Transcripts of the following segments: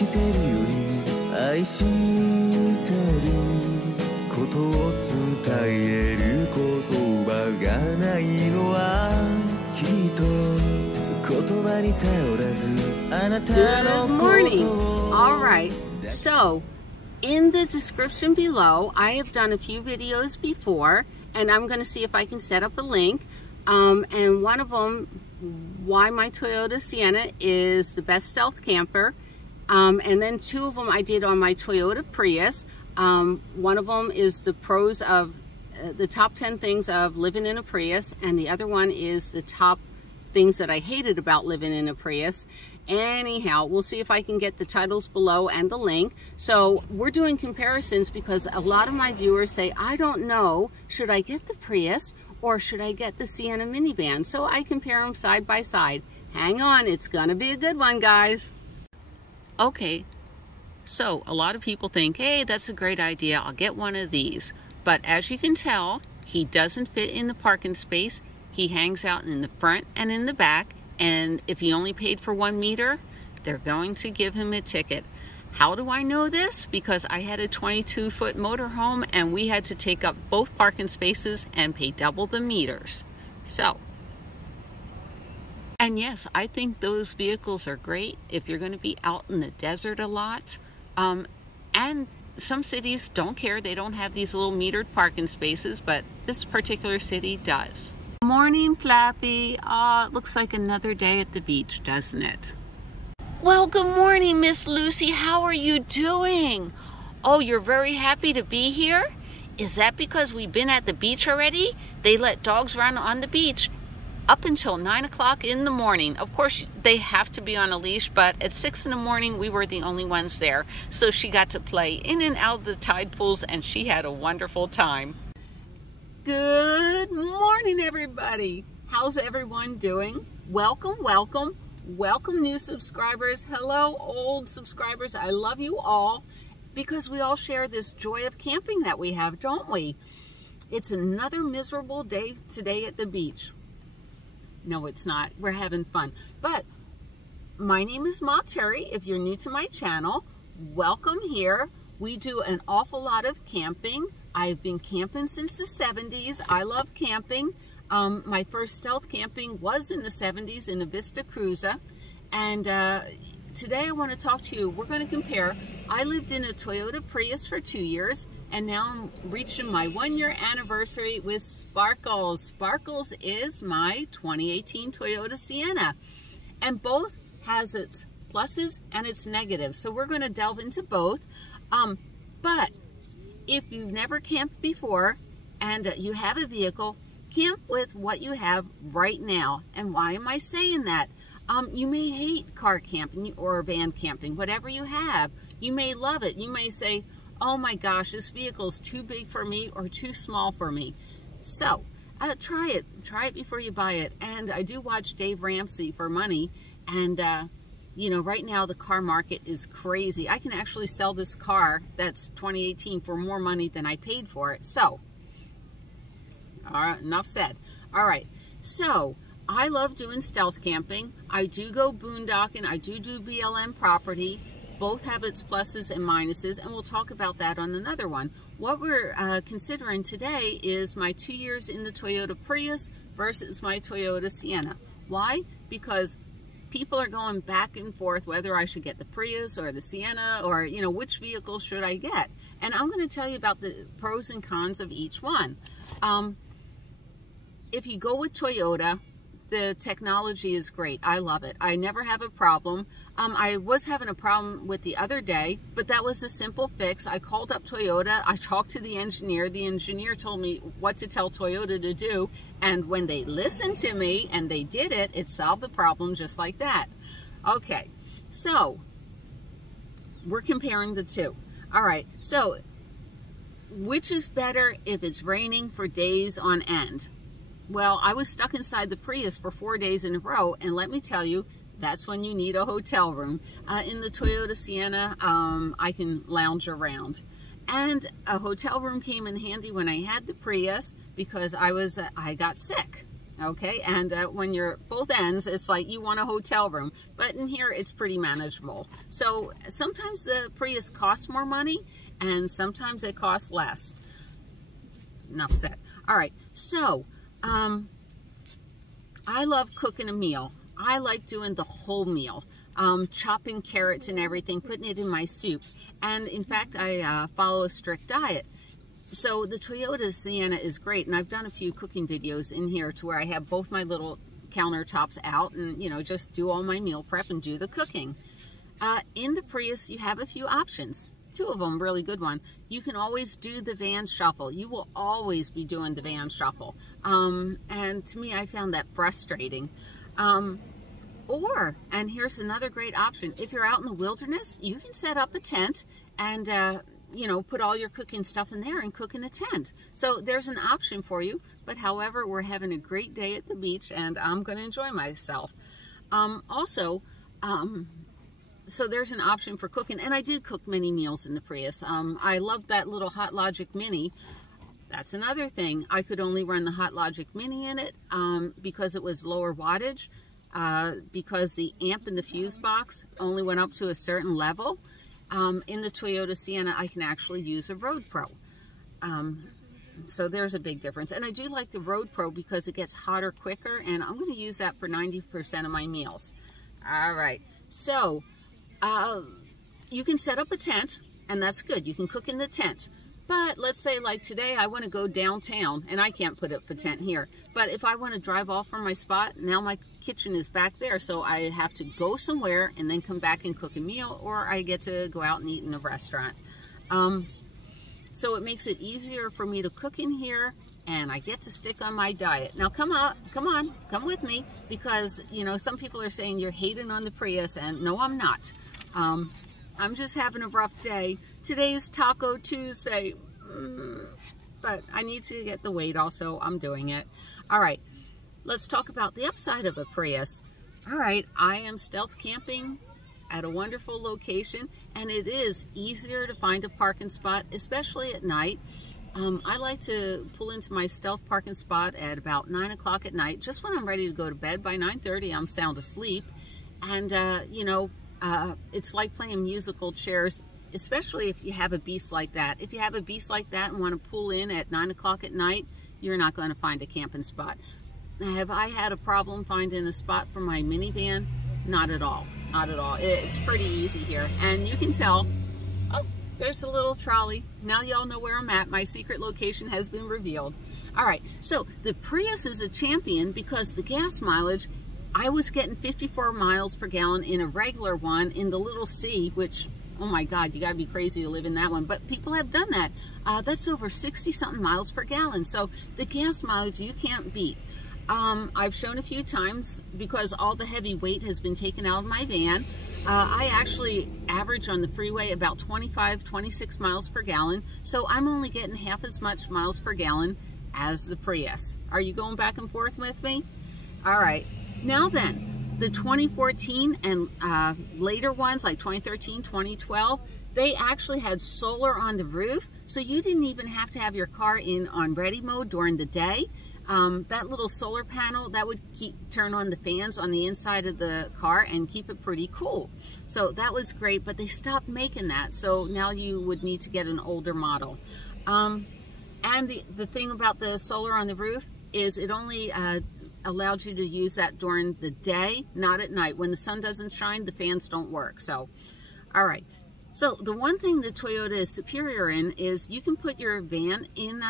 してるより愛してることを伝える言葉がないのはきっと言葉に頼らずあなたのことを Good morning. All right. So, in the description below, I have done a few videos before, and I'm going to see if I can set up a link. And one of them, why my Toyota Sienna is the best stealth camper. And then two of them I did on my Toyota Prius. One of them is the pros of the top 10 things of living in a Prius, and the other one is the top things that I hated about living in a Prius. Anyhow, we'll see if I can get the titles below and the link. So we're doing comparisons because a lot of my viewers say, I don't know, should I get the Prius or should I get the Sienna minivan? So I compare them side by side. Hang on, it's gonna be a good one, guys. Okay, so a lot of people think, hey, that's a great idea, I'll get one of these. But as you can tell, he doesn't fit in the parking space. He hangs out in the front and in the back. And if he only paid for 1 meter, they're going to give him a ticket. How do I know this? Because I had a 22-foot motorhome and we had to take up both parking spaces and pay double the meters. So, and yes, I think those vehicles are great if you're going to be out in the desert a lot. And some cities don't care. They don't have these little metered parking spaces, but this particular city does. Morning, Flappy. It looks like another day at the beach, doesn't it? Well, good morning, Miss Lucy. How are you doing? Oh, you're very happy to be here? Is that because we've been at the beach already? They let dogs run on the beach up until 9 o'clock in the morning. Of course, they have to be on a leash, but at 6 in the morning, we were the only ones there. So she got to play in and out of the tide pools, and she had a wonderful time. Good morning, everybody. How's everyone doing? Welcome, welcome, welcome, new subscribers. Hello, old subscribers. I love you all because we all share this joy of camping that we have, don't we? It's another miserable day today at the beach. No, it's not. We're having fun. But my name is Ma Terry. If you're new to my channel, welcome here. We do an awful lot of camping. I've been camping since the 70s. I love camping. My first stealth camping was in the 70s in a Vista Cruiser. And today I want to talk to you. We're going to compare. I lived in a Toyota Prius for 2 years, and now I'm reaching my 1-year anniversary with Sparkles. Sparkles is my 2018 Toyota Sienna. And both has its pluses and its negatives. So we're going to delve into both. But if you've never camped before and you have a vehicle, camp with what you have right now. And why am I saying that? You may hate car camping or van camping, whatever you have. You may love it. You may say, oh my gosh, this vehicle's too big for me or too small for me. So try it. Try it before you buy it. And I do watch Dave Ramsey for money. And you know, right now the car market is crazy. I can actually sell this car that's 2018 for more money than I paid for it. So, all right, enough said. All right, so I love doing stealth camping. I do go boondocking. I do BLM property. Both have its pluses and minuses, and we'll talk about that on another one. What we're considering today is my 2 years in the Toyota Prius versus my Toyota Sienna. Why? Because people are going back and forth whether I should get the Prius or the Sienna or, you know, which vehicle should I get. And I'm going to tell you about the pros and cons of each one. If you go with Toyota, the technology is great. I love it. I never have a problem. I was having a problem with the other day, but that was a simple fix. I called up Toyota. I talked to the engineer. The engineer told me what to tell Toyota to do. And when they listened to me and they did it, it solved the problem just like that. Okay, so we're comparing the two. All right, so which is better if it's raining for days on end? Well, I was stuck inside the Prius for 4 days in a row, and let me tell you, that's when you need a hotel room. In the Toyota Sienna, I can lounge around. And a hotel room came in handy when I had the Prius because I got sick. Okay, and when you're both ends, it's like you want a hotel room, but in here it's pretty manageable. So sometimes the Prius costs more money and sometimes it costs less. Enough said. All right, so I love cooking a meal. I like doing the whole meal, chopping carrots and everything, putting it in my soup. And in fact, I follow a strict diet. So the Toyota Sienna is great, and I've done a few cooking videos in here to where I have both my little countertops out and, you know, just do all my meal prep and do the cooking. In the Prius, you have a few options. Two of them, really good one. You can always do the van shuffle. You will always be doing the van shuffle. And to me, I found that frustrating. And here's another great option. If you're out in the wilderness, you can set up a tent and, you know, put all your cooking stuff in there and cook in a tent. So there's an option for you. But however, we're having a great day at the beach and I'm going to enjoy myself. So there's an option for cooking. And I did cook many meals in the Prius. I love that little Hot Logic Mini. That's another thing. I could only run the Hot Logic Mini in it because it was lower wattage, because the amp in the fuse box only went up to a certain level. In the Toyota Sienna, I can actually use a Road Pro. So there's a big difference. And I do like the Road Pro because it gets hotter quicker, and I'm going to use that for 90% of my meals. All right. So you can set up a tent, and that's good. You can cook in the tent. But let's say like today I want to go downtown and I can't put up a tent here. But if I want to drive off from my spot, now my kitchen is back there. So I have to go somewhere and then come back and cook a meal, or I get to go out and eat in a restaurant. So it makes it easier for me to cook in here, and I get to stick on my diet. Now come with me, because you know, some people are saying you're hating on the Prius, and no, I'm not. I'm just having a rough day. Today's Taco Tuesday, but I need to get the weight off, so I'm doing it. All right, let's talk about the upside of a Prius. All right, I am stealth camping at a wonderful location, and it is easier to find a parking spot, especially at night. I like to pull into my stealth parking spot at about 9 o'clock at night, just when I'm ready to go to bed. By 9:30, I'm sound asleep, and you know, it's like playing musical chairs, especially if you have a beast like that. If you have a beast like that and want to pull in at 9 o'clock at night, you're not going to find a camping spot. Now, have I had a problem finding a spot for my minivan? Not at all. Not at all. It's pretty easy here. And you can tell, oh, there's a little trolley. Now y'all know where I'm at. My secret location has been revealed. All right, so the Prius is a champion because the gas mileage, I was getting 54 miles per gallon in a regular one. In the little C, which, oh my God, you gotta be crazy to live in that one. But people have done that. That's over 60-something miles per gallon. So the gas mileage you can't beat. I've shown a few times because all the heavy weight has been taken out of my van. I actually average on the freeway about 25, 26 miles per gallon. So I'm only getting half as much miles per gallon as the Prius. Are you going back and forth with me? All right. Now then, the 2014 and later ones like 2013, 2012, they actually had solar on the roof. So you didn't even have to have your car in on ready mode during the day. That little solar panel, that would turn on the fans on the inside of the car and keep it pretty cool. So that was great, but they stopped making that. So now you would need to get an older model. And the thing about the solar on the roof is it only allowed you to use that during the day, not at night. When the sun doesn't shine, the fans don't work. So, all right. So the one thing that Toyota is superior in is you can put your van in,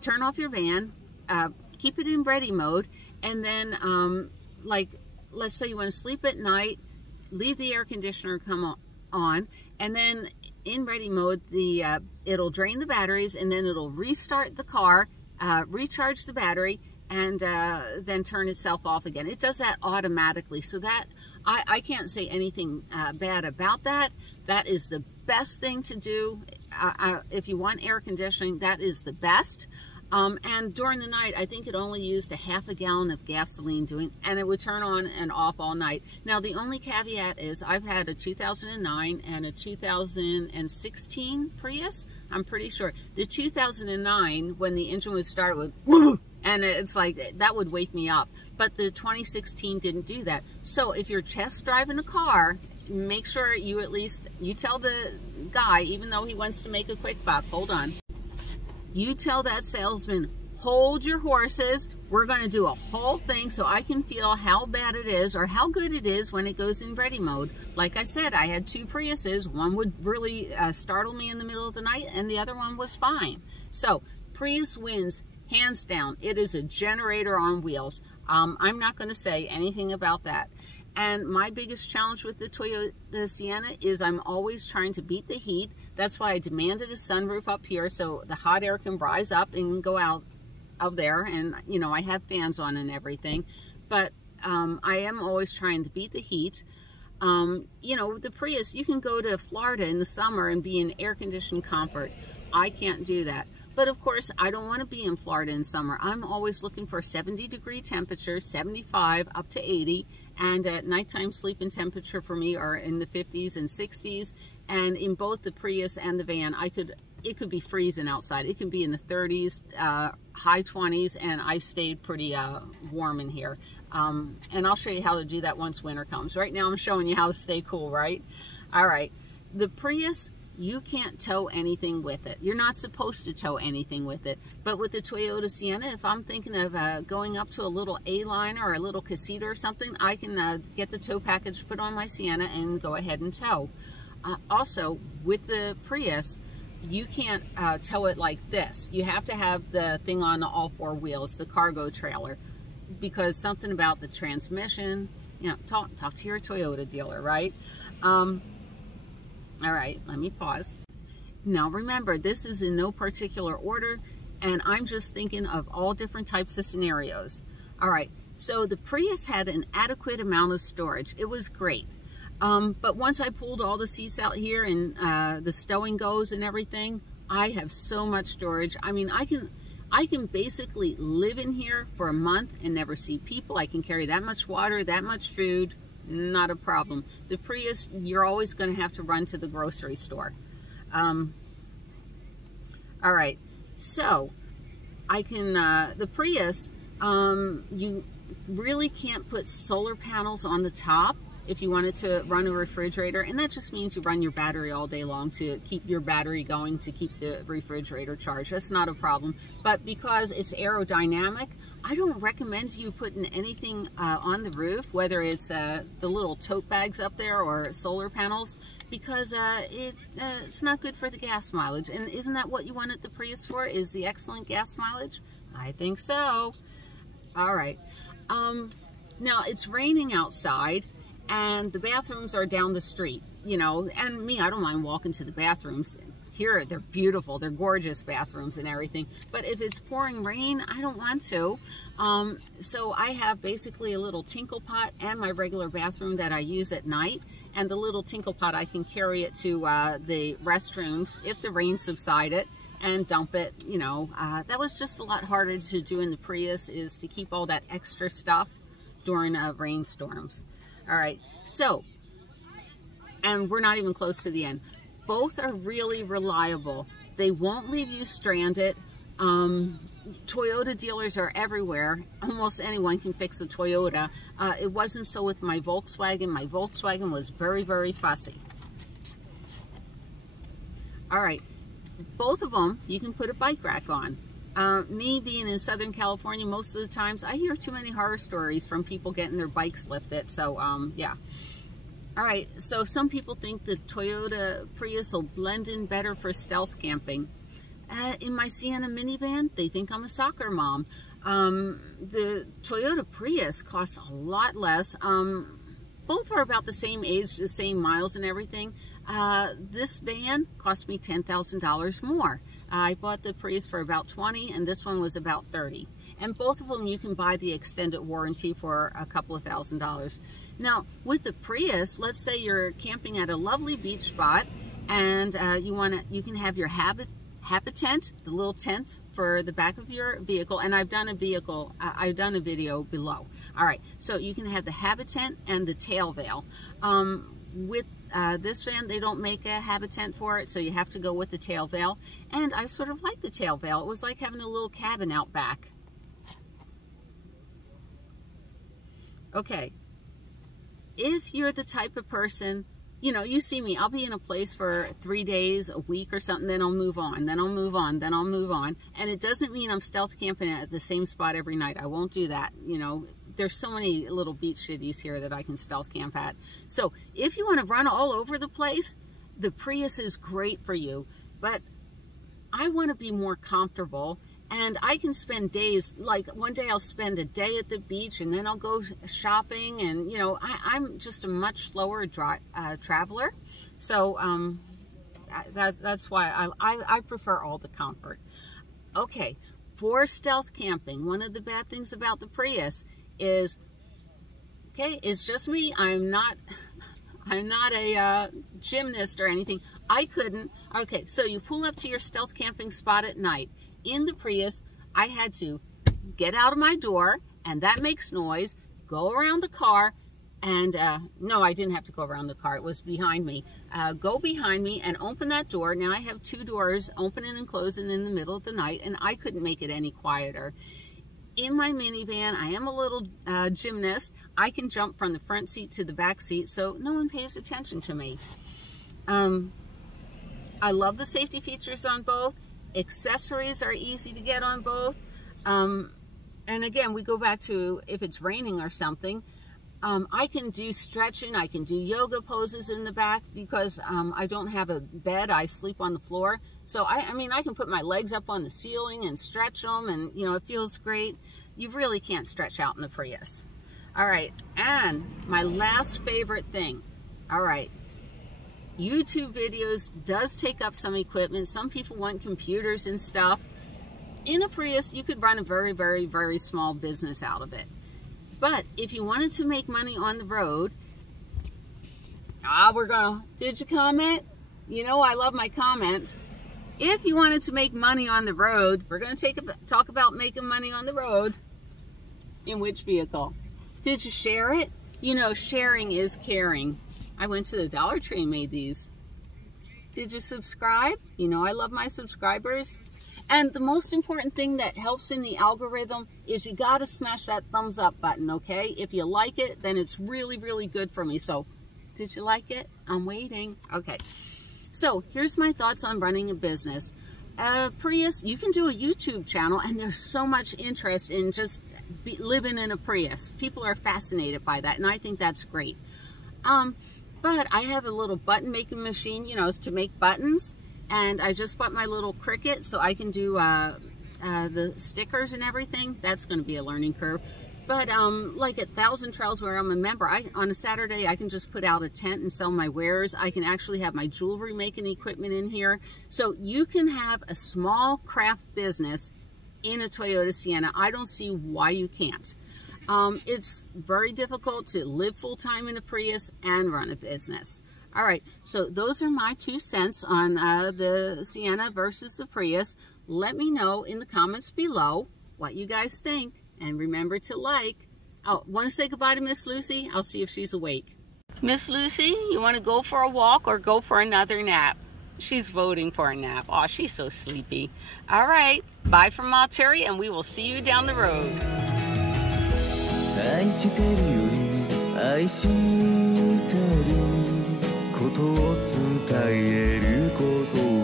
turn off your van, keep it in ready mode, and then like let's say you want to sleep at night, leave the air conditioner come on, and then in ready mode it'll drain the batteries, and then it'll restart the car, recharge the battery, and then turn itself off again. It does that automatically, so that I can't say anything bad about that. That is the best thing to do. If you want air conditioning, that is the best. And during the night, I think it only used a half a gallon of gasoline and it would turn on and off all night. Now, the only caveat is I've had a 2009 and a 2016 Prius. I'm pretty sure. The 2009, when the engine would start, would woo, And it's like, that would wake me up. But the 2016 didn't do that. So if you're test driving a car, make sure you at least, you tell the guy, even though he wants to make a quick buck, hold on. You tell that salesman, hold your horses. We're going to do a whole thing so I can feel how bad it is or how good it is when it goes in ready mode. Like I said, I had 2 Priuses. One would really startle me in the middle of the night, and the other one was fine. So Prius wins, hands down. It is a generator on wheels. I'm not going to say anything about that. And my biggest challenge with the Toyota Sienna is I'm always trying to beat the heat. That's why I demanded a sunroof up here so the hot air can rise up and go out there. And, you know, I have fans on and everything. But I am always trying to beat the heat. You know, the Prius, you can go to Florida in the summer and be in air-conditioned comfort. I can't do that. But of course, I don't want to be in Florida in summer. I'm always looking for 70-degree temperature, 75 up to 80. And at nighttime sleeping temperature for me are in the 50s and 60s. And in both the Prius and the van, it could be freezing outside. It can be in the 30s, high 20s, and I stayed pretty warm in here. And I'll show you how to do that once winter comes. Right now I'm showing you how to stay cool, right? All right. The Prius, you can't tow anything with it. You're not supposed to tow anything with it. But with the Toyota Sienna, if I'm thinking of going up to a little A-liner or a little casita or something, I can get the tow package put on my Sienna and go ahead and tow. Also, with the Prius, you can't tow it like this. You have to have the thing on all 4 wheels, the cargo trailer, because something about the transmission, you know, talk to your Toyota dealer, right? All right, let me pause. Now remember, this is in no particular order, and I'm just thinking of all different types of scenarios. All right, so the Prius had an adequate amount of storage. It was great. But once I pulled all the seats out here and the stowing goes and everything, I have so much storage. I mean, I can basically live in here for a month and never see people. I can carry that much water, that much food. Not a problem. The Prius, you're always going to have to run to the grocery store. All right, so I can, the Prius, you really can't put solar panels on the top if you wanted to run a refrigerator, and that just means you run your battery all day long to keep your battery going, to keep the refrigerator charged. That's not a problem. But because it's aerodynamic, I don't recommend you putting anything on the roof, whether it's the little tote bags up there or solar panels, because it's not good for the gas mileage. And isn't that what you wanted the Prius for, is the excellent gas mileage? I think so. All right. Now, it's raining outside, and the bathrooms are down the street, you know, and me, I don't mind walking to the bathrooms. Here, they're beautiful, they're gorgeous bathrooms and everything, but if it's pouring rain, I don't want to. So I have basically a little tinkle pot and my regular bathroom that I use at night, and the little tinkle pot, I can carry it to the restrooms if the rain subsided and dump it, you know. That was just a lot harder to do in the Prius, is to keep all that extra stuff during rainstorms. All right, so, and we're not even close to the end. Both are really reliable. They won't leave you stranded. Toyota dealers are everywhere. Almost anyone can fix a Toyota. It wasn't so with my Volkswagen. My Volkswagen was very, very fussy. All right, both of them, you can put a bike rack on. Me being in Southern California, most of the times I hear too many horror stories from people getting their bikes lifted. So, yeah. All right, so some people think the Toyota Prius will blend in better for stealth camping. In my Sienna minivan, they think I'm a soccer mom. The Toyota Prius costs a lot less. Both are about the same age, the same miles and everything. This van cost me $10,000 more. I bought the Prius for about $20,000, and this one was about $30,000. And both of them you can buy the extended warranty for a couple of $1,000s. Now, with the Prius, let's say you're camping at a lovely beach spot, and you can have your Habitent, the little tent for the back of your vehicle, and I've done a video below. All right, so you can have the Habitent and the tail veil. With this van, they don't make a Habitent for it, so you have to go with the tail veil. And I sort of like the tail veil. It was like having a little cabin out back. Okay, if you're the type of person, you know, you see me, I'll be in a place for 3 days, a week or something, then I'll move on, then I'll move on, then I'll move on. And it doesn't mean I'm stealth camping at the same spot every night. I won't do that. You know, there's so many little beach shitties here that I can stealth camp at. So if you want to run all over the place, the Prius is great for you. But I want to be more comfortable. And I can spend days, like one day I'll spend a day at the beach and then I'll go shopping. And, you know, I'm just a much slower traveler. So that's why I prefer all the comfort. Okay, for stealth camping, one of the bad things about the Prius is, okay, it's just me. I'm not a gymnast or anything. I couldn't. Okay, so you pull up to your stealth camping spot at night. In the Prius, I had to get out of my door, and that makes noise, go around the car, and no, I didn't have to go around the car. It was behind me. Go behind me and open that door. Now I have 2 doors opening and closing in the middle of the night, and I couldn't make it any quieter. In my minivan, I am a little gymnast. I can jump from the front seat to the back seat, so no one pays attention to me. I love the safety features on both. Accessories are easy to get on both. And again, we go back to if it's raining or something, I can do stretching, I can do yoga poses in the back because I don't have a bed, I sleep on the floor. So I mean, I can put my legs up on the ceiling and stretch them, and you know, it feels great. You really can't stretch out in the Prius. All right, and my last favorite thing, all right, YouTube videos does take up some equipment. Some people want computers and stuff. In a Prius, you could run a very, very, very small business out of it. But if you wanted to make money on the road, did you comment? You know I love my comments. If you wanted to make money on the road, we're going to talk about making money on the road. In which vehicle? Did you share it? You know, sharing is caring. I went to the Dollar Tree and made these. Did you subscribe? You know I love my subscribers. And the most important thing that helps in the algorithm is you got to smash that thumbs up button, okay? If you like it, then it's really, really good for me. So, did you like it? I'm waiting. Okay. So, here's my thoughts on running a business. Prius, you can do a YouTube channel, and there's so much interest in just living in a Prius. People are fascinated by that, and I think that's great. But I have a little button making machine, you know, to make buttons. And I just bought my little Cricut so I can do the stickers and everything. That's going to be a learning curve. But like at Thousand Trails where I'm a member, on a Saturday I can just put out a tent and sell my wares. I can actually have my jewelry making equipment in here. So you can have a small craft business in a Toyota Sienna. I don't see why you can't. It's very difficult to live full-time in a Prius and run a business. All right, so those are my 2 cents on the Sienna versus the Prius. Let me know in the comments below what you guys think. And remember to like. Oh, want to say goodbye to Miss Lucy? I'll see if she's awake. Miss Lucy, you want to go for a walk or go for another nap? She's voting for a nap. Oh, she's so sleepy. All right, bye from Terry, and we will see you down the road. 愛してるより愛してることを伝える言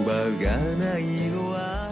葉がないのは